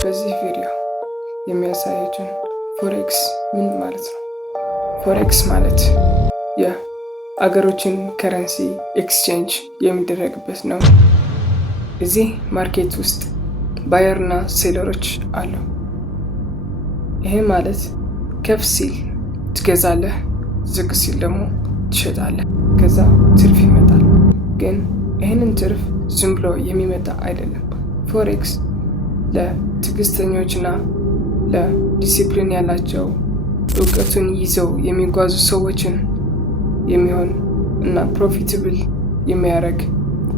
በዚህ ቪዲዮ የሚያሳያችሁን ፎሬክስ ምን ማለት ነው። ፎሬክስ ማለት የአገሮችን ከረንሲ ኤክስቼንጅ የሚደረግበት ነው። እዚህ ማርኬት ውስጥ ባየር እና ሴለሮች አሉ። ይሄ ማለት ከፍ ሲል ትገዛለህ፣ ዝቅ ሲል ደግሞ ትሸጣለህ። ከዛ ትርፍ ይመጣል። ግን ይህንን ትርፍ ዝም ብሎ የሚመጣ አይደለም። ፎሬክስ ለትዕግስተኞችና ለዲሲፕሊን ያላቸው እውቀቱን ይዘው የሚጓዙ ሰዎችን የሚሆን እና ፕሮፊታብል የሚያደርግ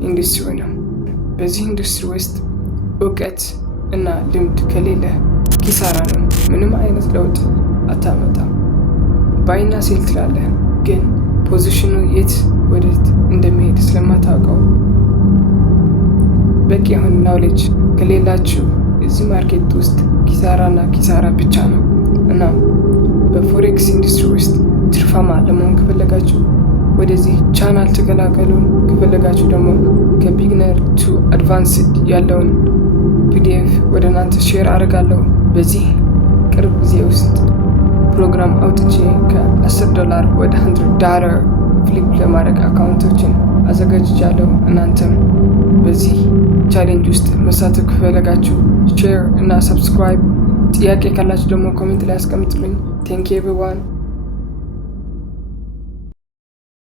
ኢንዱስትሪ ነው። በዚህ ኢንዱስትሪ ውስጥ እውቀት እና ልምድ ከሌለ ኪሳራ ነው። ምንም አይነት ለውጥ አታመጣም። ባይና ሴል ትላለህ፣ ግን ፖዚሽኑ የት ወዴት እንደሚሄድ ስለማታውቀው በቂ የሆነ ናውሌጅ ከሌላችሁ እዚህ ማርኬት ውስጥ ኪሳራና ኪሳራ ብቻ ነው። እና በፎሬክስ ኢንዱስትሪ ውስጥ ትርፋማ ለመሆን ከፈለጋችሁ ወደዚህ ቻናል ተቀላቀሉን። ከፈለጋችሁ ደግሞ ከቢግነር ቱ አድቫንስድ ያለውን ፒዲኤፍ ወደ እናንተ ሼር አድርጋለሁ። በዚህ ቅርብ ጊዜ ውስጥ ፕሮግራም አውጥቼ $10 ወደ $100 ፍሊፕ ለማድረግ አካውንቶችን አዘጋጅቻለሁ። እናንተም በዚህ ቻሌንጅ ውስጥ መሳተፍ ከፈለጋችሁ ሼር እና ሰብስክራይብ፣ ጥያቄ ካላችሁ ደግሞ ኮሜንት ላይ አስቀምጡልኝ። ቴንክ ዩ ኤቨሪዋን።